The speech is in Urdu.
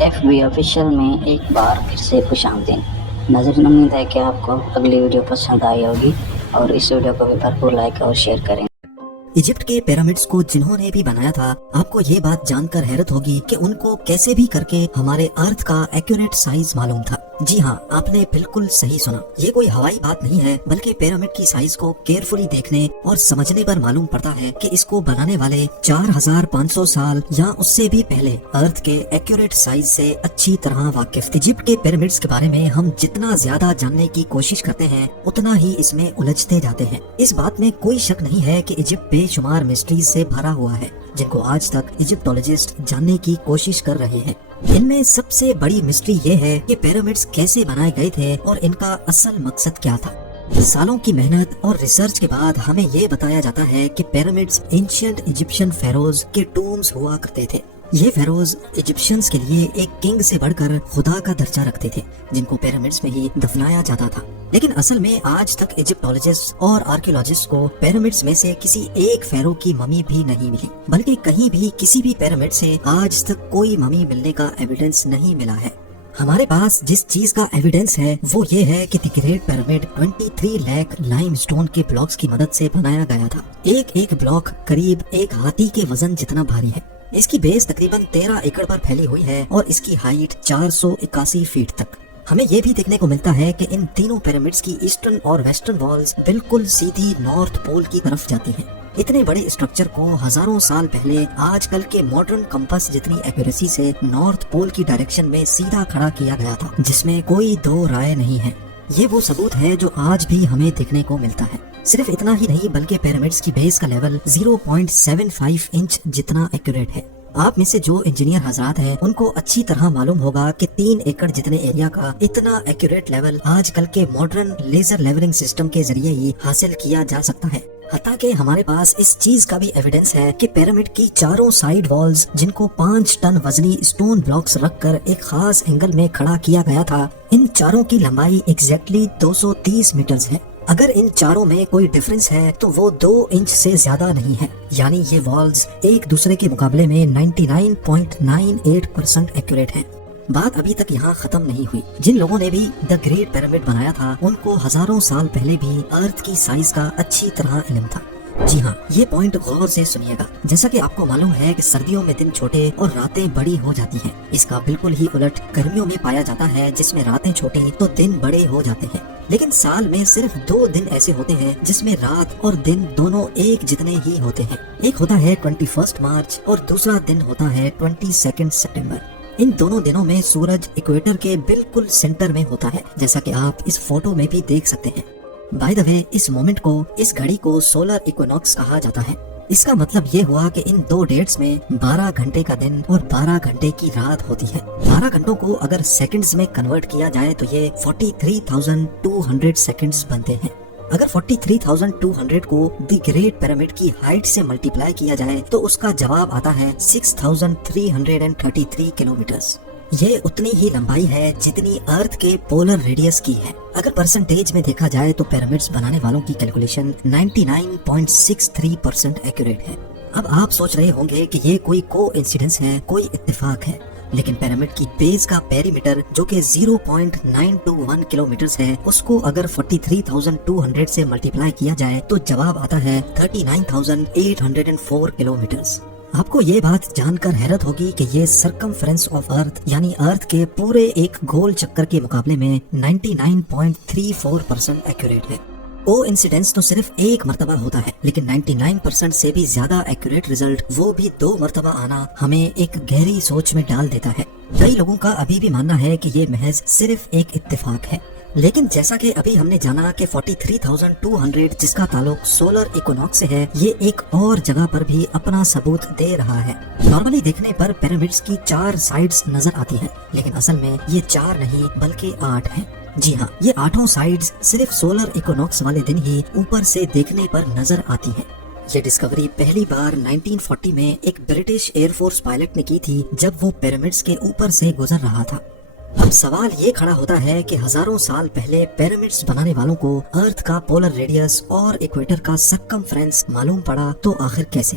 ایف بی آفیشیل میں ایک بار پھر سے خوش آمدید ناظرین، امید ہے کہ آپ کو اگلی ویڈیو پسند آئی ہوگی اور اس ویڈیو کو بھی بھرپور لائک اور شیئر کریں۔ ایجپٹ کے پیرامڈز کو جنہوں نے بھی بنایا تھا، آپ کو یہ بات جان کر حیرت ہوگی کہ ان کو کیسے بھی کر کے ہمارے ارتھ کا ایکوریٹ سائز معلوم تھا۔ جی ہاں، آپ نے بالکل صحیح سنا، یہ کوئی ہوائی بات نہیں ہے، بلکہ پیرامڈ کی سائز کو کیئرفلی دیکھنے اور سمجھنے پر معلوم پڑتا ہے کہ اس کو بنانے والے 4500 سال یا اس سے بھی پہلے ارتھ کے ایکوریٹ سائز سے اچھی طرح واقف تھے۔ ایجپٹ کے پیرامڈز کے بارے میں ہم جتنا زیادہ جاننے کی کوشش کرتے ہیں اتنا ہی اس میں الجھتے جاتے ہیں۔ اس بات میں کوئی شک نہیں ہے کہ ایجپٹ بے شمار مسٹریز سے بھرا ہوا ہے جن کو آج تک ایجپٹولوجسٹ جاننے کی کوشش کر رہے ہیں۔ ان میں سب سے بڑی مسٹری یہ ہے کہ پیرامڈز کیسے بنائے گئے تھے اور ان کا اصل مقصد کیا تھا۔ سالوں کی محنت اور ریسرچ کے بعد ہمیں یہ بتایا جاتا ہے کہ پیرامڈز اینشینٹ ایجپشین فیروز کے ٹومز ہوا کرتے تھے۔ یہ فیروز ایجپشنز کے لیے ایک کنگ سے بڑھ کر خدا کا درجہ رکھتے تھے جن کو پیرامڈز میں ہی دفنایا جاتا تھا۔ لیکن اصل میں آج تک ایجپٹولوجسٹ اور آرکیولوجسٹ کو پیرامڈز میں سے کسی ایک فیرو کی ممی بھی نہیں ملی، بلکہ کہیں بھی کسی بھی پیرامڈ سے آج تک کوئی ممی ملنے کا ایویڈنس نہیں ملا ہے۔ ہمارے پاس جس چیز کا ایویڈنس ہے وہ یہ ہے کہ the great pyramid 23 lakh Lime stone کے بلاکس کی مدد سے بنایا گیا تھا۔ ایک بلاک قریب ایک ہاتھی کے وزن جتنا بھاری ہے۔ اس کی بیس تقریباً 13 ایکڑ پر پھیلی ہوئی ہے اور اس کی ہائٹ 481 فیٹ تک۔ ہمیں یہ بھی دیکھنے کو ملتا ہے کہ ان تینوں پیرامڈز کی ایسٹرن اور ویسٹرن والز بالکل سیدھی نارتھ پول کی طرف جاتی ہیں۔ اتنے بڑے اسٹرکچر کو ہزاروں سال پہلے آج کل کے ماڈرن کمپس جتنی ایکوریسی سے نارتھ پول کی ڈائریکشن میں سیدھا کھڑا کیا گیا تھا، جس میں کوئی دو رائے نہیں ہے۔ یہ وہ ثبوت ہے جو آج بھی ہمیں دیکھنے کو ملتا ہے۔ صرف اتنا ہی نہیں بلکہ پیرامڈز کی بیس کا لیول 0.75 انچ جتنا ایکوریٹ ہے۔ آپ میں سے جو انجینئر حضرات ہیں ان کو اچھی طرح معلوم ہوگا کہ 3 ایکڑ جتنے ایریا کا اتنا ایکوریٹ لیول آج کل کے ماڈرن لیزر لیولنگ سسٹم کے ذریعے ہی حاصل کیا جا سکتا ہے۔ حتیٰ کہ ہمارے پاس اس چیز کا بھی ایویڈنس ہے کہ پیرامڈ کی چاروں سائیڈ والز جن کو 5 ٹن وزنی اسٹون بلاکس رکھ کر ایک خاص اینگل میں کھڑا کیا گیا تھا، ان چاروں کی لمبائی ایگزیکٹلی 230 میٹرز ہے۔ اگر ان چاروں میں کوئی ڈفرنس ہے تو وہ 2 انچ سے زیادہ نہیں ہے، یعنی یہ والز ایک دوسرے کے مقابلے میں 99.98% ایکوریٹ ہیں۔ بات ابھی تک یہاں ختم نہیں ہوئی۔ جن لوگوں نے بھی دا گریٹ پیرامڈ بنایا تھا ان کو ہزاروں سال پہلے بھی ارتھ کی سائز کا اچھی طرح علم تھا۔ جی ہاں، یہ پوائنٹ غور سے سنیے گا۔ جیسا کہ آپ کو معلوم ہے کہ سردیوں میں دن چھوٹے اور راتیں بڑی ہو جاتی ہیں، اس کا بالکل ہی الٹ گرمیوں میں پایا جاتا ہے جس میں راتیں چھوٹی تو دن بڑے ہو جاتے ہیں۔ لیکن سال میں صرف 2 دن ایسے ہوتے ہیں جس میں رات اور دن دونوں ایک جتنے ہی ہوتے ہیں۔ ایک ہوتا ہے 21 مارچ اور دوسرا دن ہوتا ہے 22 ستمبر۔ ان دونوں دنوں میں سورج ایکویٹر کے بالکل سینٹر میں ہوتا ہے، جیسا کہ آپ اس فوٹو میں بھی دیکھ سکتے ہیں۔ By the way, us moment کو، اس گھڑی کو سولر ایکوینوکس کہا جاتا ہے۔ اس کا مطلب یہ ہوا کہ ان 2 ڈیٹس میں 12 گھنٹے کا دن اور 12 گھنٹے کی رات ہوتی ہے۔ 12 گھنٹوں کو اگر سیکنڈز میں کنورٹ کیا جائے تو یہ 43,200 سیکنڈز بنتے ہیں۔ اگر 43,200 کو دی گریٹ پیرامڈ کی ہائٹ سے ملٹیپلائی کیا جائے تو اس کا جواب آتا ہے 6,333 کلومیٹرز۔ یہ اتنی ہی لمبائی ہے جتنی ارتھ کے پولر ریڈیس کی ہے۔ اگر پرسنٹیج میں دیکھا جائے تو پیرامڈز بنانے والوں کی کیلکولیشن 99.63% ایکوریٹ ہے۔ اب آپ سوچ رہے ہوں گے کہ یہ کوئی کو انسیڈنس ہے، کوئی اتفاق ہے، لیکن پیرامڈ کی بیس کا پیری میٹر جو کہ 0.921 کلومیٹرز ہے، اس کو اگر 43,200 سے ملٹیپلائی کیا جائے تو جواب آتا ہے 39,804 کلومیٹرز۔ آپ کو یہ بات جان کر حیرت ہوگی کہ یہ سرکمفرنس آف ارتھ یعنی ارتھ کے پورے ایک گول چکر کے مقابلے میں 99.34% ایکوریٹ ہے۔ کو انسیڈنس تو صرف ایک مرتبہ ہوتا ہے، لیکن 99% سے بھی زیادہ ایکوریٹ ریزلٹ، وہ بھی 2 مرتبہ آنا، ہمیں ایک گہری سوچ میں ڈال دیتا ہے۔ کئی لوگوں کا ابھی بھی ماننا ہے کہ یہ محض صرف ایک اتفاق ہے، لیکن جیسا کہ ابھی ہم نے جانا کہ 43,200 جس کا تعلق سولر ایکونوکس سے ہے، یہ ایک اور جگہ پر بھی اپنا ثبوت دے رہا ہے۔ نارملی دیکھنے پر پیرامڈز کی 4 سائڈز نظر آتی ہیں، لیکن اصل میں یہ 4 نہیں بلکہ 8 ہیں۔ جی ہاں، یہ 8 سائڈز صرف سولر ایکونوکس والے دن ہی اوپر سے دیکھنے پر نظر آتی ہیں۔ یہ ڈسکوری پہلی بار 1940 میں ایک برٹش ایئر فورس پائلٹ نے کی تھی جب وہ پیرامڈز کے اوپر سے گزر رہا تھا۔ اب سوال یہ کھڑا ہوتا ہے کہ ہزاروں سال پہلے پیرامڈز بنانے والوں کو ارتھ کا پولر ریڈیس اور ایکویٹر کا سرکمفرنس معلوم پڑا تو آخر کیسے؟